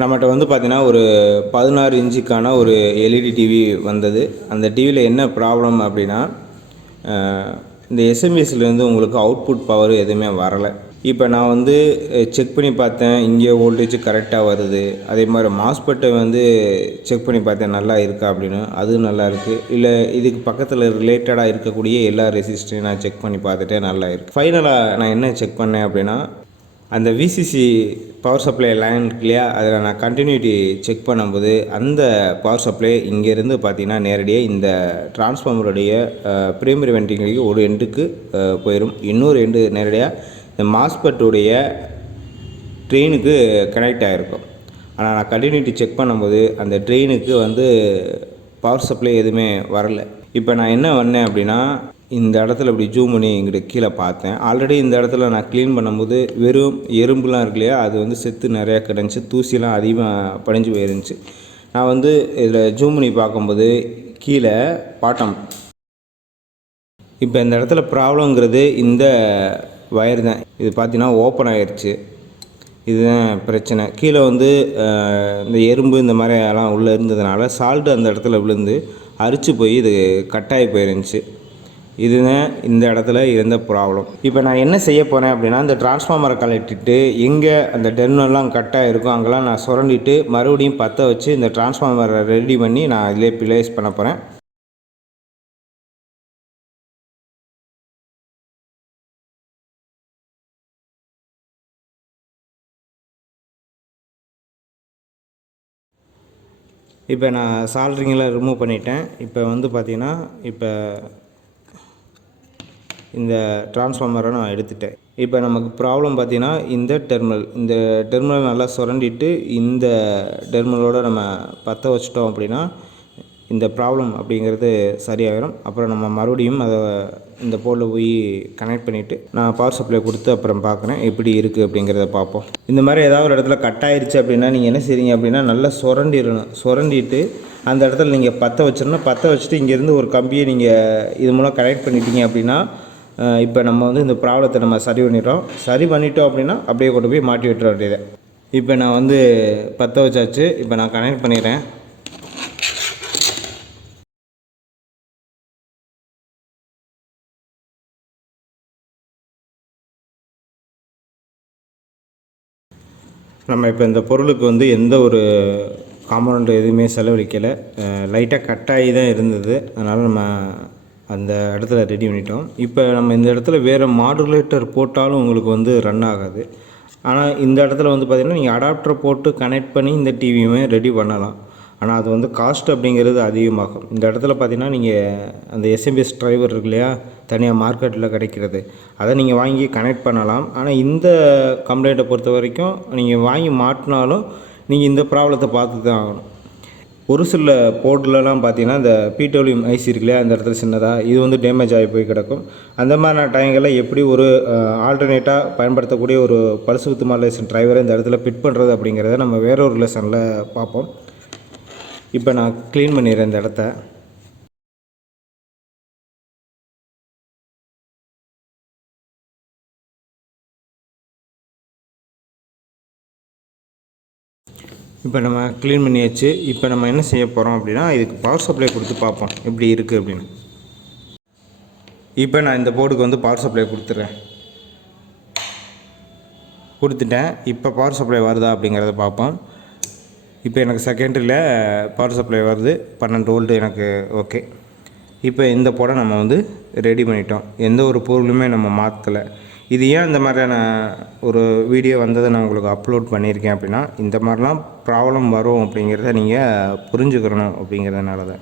நம்மகிட்ட வந்து பார்த்தீங்கன்னா ஒரு பதினாறு இன்ச்சுக்கான ஒரு எல்இடி டிவி வந்தது. அந்த டிவியில் என்ன ப்ராப்ளம் அப்படின்னா இந்த எஸ்எம்எஸ்லேருந்து உங்களுக்கு அவுட்புட் பவர் எதுவுமே வரலை. இப்போ நான் வந்து செக் பண்ணி பார்த்தேன். இங்கே வோல்டேஜ் கரெக்டாக வருது. அதே மாதிரி மாஸ்பெட்டை வந்து செக் பண்ணி பார்த்தேன். நல்லா இருக்கா அப்படின்னு. அதுவும் நல்லா இருக்குது இல்லை இதுக்கு பக்கத்தில் ரிலேட்டடாக இருக்கக்கூடிய எல்லா ரெசிஸ்டரையும் நான் செக் பண்ணி பார்த்துட்டேன். நல்லா இருக்குது ஃபைனலாக நான் என்ன செக் பண்ணேன் அப்படின்னா அந்த விசிசி பவர் சப்ளை லைன் இருக்கு இல்லையா? அதில் நான் கண்டினியூட்டி செக் பண்ணும்போது அந்த பவர் சப்ளை இங்கேருந்து பார்த்தீங்கன்னா நேரடியாக இந்த டிரான்ஸ்ஃபார்மருடைய ப்ரீமியர் வெண்டிங்களுக்கு ஒரு எண்டுக்கு போயிடும் இன்னொரு எண்டு நேரடியாக இந்த மாஸ்பெட்டுடைய ட்ரெயினுக்கு கனெக்ட் ஆகிருக்கும் ஆனால் நான் கண்டினியூட்டி செக் பண்ணும்போது அந்த ட்ரெயினுக்கு வந்து பவர் சப்ளை எதுவுமே வரல. இப்போ நான் என்ன பண்ணேன் அப்படின்னா இந்த இடத்துல இப்படி ஜூம் பண்ணி எங்கிட்ட கீழே பார்த்தேன். ஆல்ரெடி இந்த இடத்துல நான் க்ளீன் பண்ணும்போது வெறும் எறும்புலாம் இருக்கு இல்லையா? அது வந்து செத்து நிறையா கிடந்துச்சு. தூசிலாம் அதிகமாக படிஞ்சு போயிருந்துச்சு. நான் வந்து இதில் ஜூம் பண்ணி பார்க்கும்போது கீழே பாட்டம் இப்போ இந்த இடத்துல ப்ராப்ளங்கிறது இந்த வயர் தான். இது பார்த்தீங்கன்னா ஓப்பன் ஆயிருச்சு. இதுதான் பிரச்சனை. கீழே வந்து இந்த எறும்பு இந்த மாதிரி எல்லாம் உள்ளே இருந்ததுனால சால்ட்டு அந்த இடத்துல விழுந்து அரிச்சு போய் இது கட்டாகி போயிருந்துச்சு. இதுதான் இந்த இடத்துல இருந்த ப்ராப்ளம் இப்போ நான் என்ன செய்ய போகிறேன் அப்படின்னா இந்த டிரான்ஸ்ஃபார்மரை கலட்டிட்டு எங்கே அந்த டெர்னெல்லாம் கட்டாக இருக்கும் அங்கெல்லாம் நான் சுரண்டிட்டு மறுபடியும் பற்ற வச்சு இந்த டிரான்ஸ்ஃபார்மரை ரெடி பண்ணி நான் இதிலே பிளேஸ் பண்ண போகிறேன் இப்போ நான் சால்ட்ரிங்கெல்லாம் ரிமூவ் பண்ணிட்டேன். இப்போ வந்து பார்த்திங்கன்னா இப்போ இந்த டிரான்ஸ்ஃபார்மரை நான் எடுத்துட்டேன். இப்போ நமக்கு ப்ராப்ளம் பார்த்தீங்கன்னா இந்த டெர்மினல் இந்த டெர்மினல் நல்லா சுரண்டிட்டு இந்த டெர்மினலோட நம்ம பற்ற வச்சிட்டோம் அப்படின்னா இந்த ப்ராப்ளம் அப்படிங்கிறது சரியாகிடும் அப்புறம் நம்ம மறுபடியும் அதை இந்த போர்டில் போய் கனெக்ட் பண்ணிவிட்டு நான் பவர் சப்ளை கொடுத்து அப்புறம் பார்க்குறேன் எப்படி இருக்குது அப்படிங்கிறத பார்ப்போம் இந்த மாதிரி ஏதாவது ஒரு இடத்துல கட் ஆயிடுச்சு அப்படின்னா நீங்கள் என்ன செய்றீங்க அப்படின்னா நல்லா சுரண்டிடணும். சுரண்டிட்டு அந்த இடத்துல நீங்கள் பற்ற வச்சிடணும். பற்ற வச்சுட்டு இங்கேருந்து ஒரு கம்பியை நீங்கள் இது மூலம் கனெக்ட் பண்ணிட்டீங்க அப்படின்னா இப்போ நம்ம வந்து இந்த ப்ராப்ளத்தை நம்ம சரி பண்ணிட்டோம். சரி பண்ணிட்டோம் அப்படின்னா அப்படியே கொண்டு போய் மாட்டி விட்டுற வேண்டியது. இப்போ நான் வந்து பற்ற வச்சாச்சு. இப்போ நான் கனெக்ட் பண்ணிடுறேன் நம்ம இப்போ இந்த பொருளுக்கு வந்து எந்த ஒரு காம்பனண்ட் எதுவுமே செலவழிக்கலை. லைட்டாக கட் ஆகி தான் இருந்தது. அதனால் நம்ம அந்த இடத்துல ரெடி பண்ணிட்டோம். இப்போ நம்ம இந்த இடத்துல வேறு மாடுலேட்டர் போட்டாலும் உங்களுக்கு வந்து ரன் ஆகாது. ஆனால் இந்த இடத்துல வந்து பார்த்திங்கன்னா நீங்கள் அடாப்டர் போட்டு கனெக்ட் பண்ணி இந்த டிவியுமே ரெடி பண்ணலாம். ஆனால் அது வந்து காஸ்ட் அப்படிங்கிறது அதிகமாகும். இந்த இடத்துல பார்த்தீங்கன்னா நீங்கள் அந்த எஸ்எம்பிஎஸ் டிரைவர் இருக்கு இல்லையா தனியாக மார்க்கெட்டில் கிடைக்கிறது. அதை நீங்கள் வாங்கி கனெக்ட் பண்ணலாம். ஆனால் இந்த கம்ப்ளைண்ட்டை பொறுத்த வரைக்கும் நீங்கள் வாங்கி மாட்டினாலும் நீங்கள் இந்த ப்ராப்ளத்தை பார்த்து தான் ஆகணும். ஒரு சில போர்ட்லலாம் பார்த்தீங்கன்னா இந்த பிடபிள்யூஎம் ஐசி இருக்கு இல்லையா அந்த இடத்துல சின்னதாக இது வந்து டேமேஜ் ஆகி போய் கிடக்கும். அந்த மாதிரியான டைங்களில் எப்படி ஒரு ஆல்டர்னேட்டாக பயன்படுத்தக்கூடிய ஒரு பழுசு வித் மாடலேஷன் டிரைவரை இந்த இடத்துல ஃபிட் பண்ணுறது அப்படிங்கிறத நம்ம வேற ஒரு லெசனில் பார்ப்போம். இப்போ நான் க்ளீன் பண்ணிடுறேன் இந்த இடத்த. இப்போ நம்ம க்ளீன் பண்ணியாச்சு. இப்போ நம்ம என்ன செய்ய போகிறோம் அப்படின்னா இதுக்கு பவர் சப்ளை கொடுத்து பார்ப்போம். எப்படி இருக்குது அப்படின்னு. இப்போ நான் இந்த போர்டுக்கு வந்து பவர் சப்ளை கொடுத்துட்றேன் கொடுத்துட்டேன். இப்போ பவர் சப்ளை வருதா அப்படிங்கிறத பார்ப்போம். இப்போ எனக்கு செகண்டரியில் பவர் சப்ளை வருது. பன்னெண்டு வோல்ட்டு எனக்கு ஓகே இப்போ இந்த போட நம்ம வந்து ரெடி பண்ணிட்டோம். எந்த ஒரு பொருளுமே நம்ம மாற்றலை இது ஏன் இந்த மாதிரியான ஒரு வீடியோ வந்ததை நான் உங்களுக்கு அப்லோட் பண்ணியிருக்கேன் அப்படின்னா இந்த மாதிரிலாம் ப்ராப்ளம் வரும் அப்படிங்கிறத நீங்கள் புரிஞ்சுக்கிறணும் அப்படிங்கிறதுனால தான்